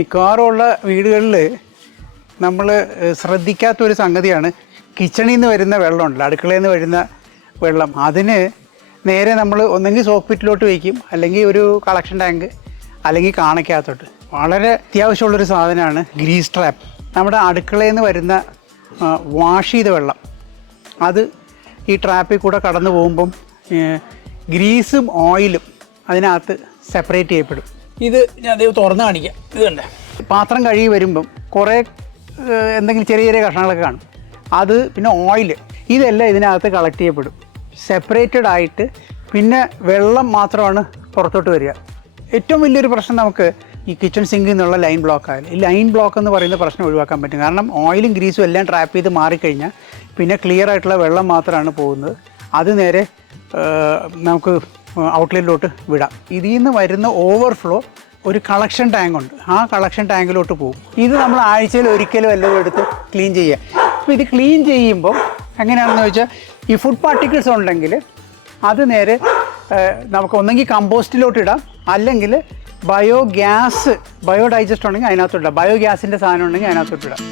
മിക്കവാറുമുള്ള വീടുകളിൽ നമ്മൾ ശ്രദ്ധിക്കാത്തൊരു സംഗതിയാണ് കിച്ചണിൽ നിന്ന് വരുന്ന വെള്ളമുണ്ടല്ലോ, അടുക്കളയിൽ നിന്ന് വരുന്ന വെള്ളം. അതിന് നേരെ നമ്മൾ ഒന്നെങ്കിൽ സോക്ക് പിറ്റിലോട്ട് വയ്ക്കും, അല്ലെങ്കിൽ ഒരു കളക്ഷൻ ടാങ്ക്, അല്ലെങ്കിൽ കാണയ്ക്കകത്തോട്ട്. വളരെ അത്യാവശ്യമുള്ളൊരു സാധനമാണ് ഗ്രീസ് ട്രാപ്പ്. നമ്മുടെ അടുക്കളയിൽ നിന്ന് വരുന്ന വാഷ് ചെയ്ത വെള്ളം അത് ഈ ട്രാപ്പിൽ കൂടെ കടന്നു പോകുമ്പം ഗ്രീസും ഓയിലും അതിനകത്ത് സെപ്പറേറ്റ് ചെയ്യപ്പെടും. ഇത് ഞാൻ അതേ തുറന്ന് കാണിക്കാം. ഇത് കണ്ടേ, പാത്രം കഴുകി വരുമ്പം കുറേ എന്തെങ്കിലും ചെറിയ ചെറിയ കഷ്ണങ്ങളൊക്കെ കാണും. അത് പിന്നെ ഓയിൽ, ഇതെല്ലാം ഇതിനകത്ത് കളക്ട് ചെയ്യപ്പെടും, സെപ്പറേറ്റഡ് ആയിട്ട്. പിന്നെ വെള്ളം മാത്രമാണ് പുറത്തോട്ട് വരിക. ഏറ്റവും വലിയൊരു പ്രശ്നം നമുക്ക് ഈ കിച്ചൺ സിങ്കിൽ നിന്നുള്ള ലൈൻ ബ്ലോക്ക് ആയാലും, ഈ ലൈൻ ബ്ലോക്ക് എന്ന് പറയുന്ന പ്രശ്നം ഒഴിവാക്കാൻ പറ്റും. കാരണം ഓയിലും ഗ്രീസും എല്ലാം ട്രാപ്പ് ചെയ്ത് മാറിക്കഴിഞ്ഞാൽ പിന്നെ ക്ലിയർ ആയിട്ടുള്ള വെള്ളം മാത്രമാണ് പോകുന്നത്. അത് നേരെ നമുക്ക് ഔട്ട്ലെറ്റിലോട്ട് വിടാം. ഇതിൽ നിന്ന് വരുന്ന ഓവർഫ്ലോ ഒരു കളക്ഷൻ ടാങ്ക് ഉണ്ട്, ആ കളക്ഷൻ ടാങ്കിലോട്ട് പോകും. ഇത് നമ്മൾ ആഴ്ചയിൽ ഒരിക്കലും എല്ലാം എടുത്ത് ക്ലീൻ ചെയ്യുക. അപ്പോൾ ഇത് ക്ലീൻ ചെയ്യുമ്പോൾ എങ്ങനെയാണെന്ന് വെച്ചാൽ, ഈ ഫുഡ് പാർട്ടിക്കിൾസ് ഉണ്ടെങ്കിൽ അത് നേരെ നമുക്ക് ഒന്നെങ്കിൽ കമ്പോസ്റ്റിലോട്ട് ഇടാം, അല്ലെങ്കിൽ ബയോഗ്യാസ്, ബയോഡൈജസ്റ്റ് ഉണ്ടെങ്കിൽ അതിനകത്തോട്ട് ഇടാം, ബയോഗ്യാസിൻ്റെ സാധനം ഉണ്ടെങ്കിൽ അതിനകത്തോട്ട് ഇടാം.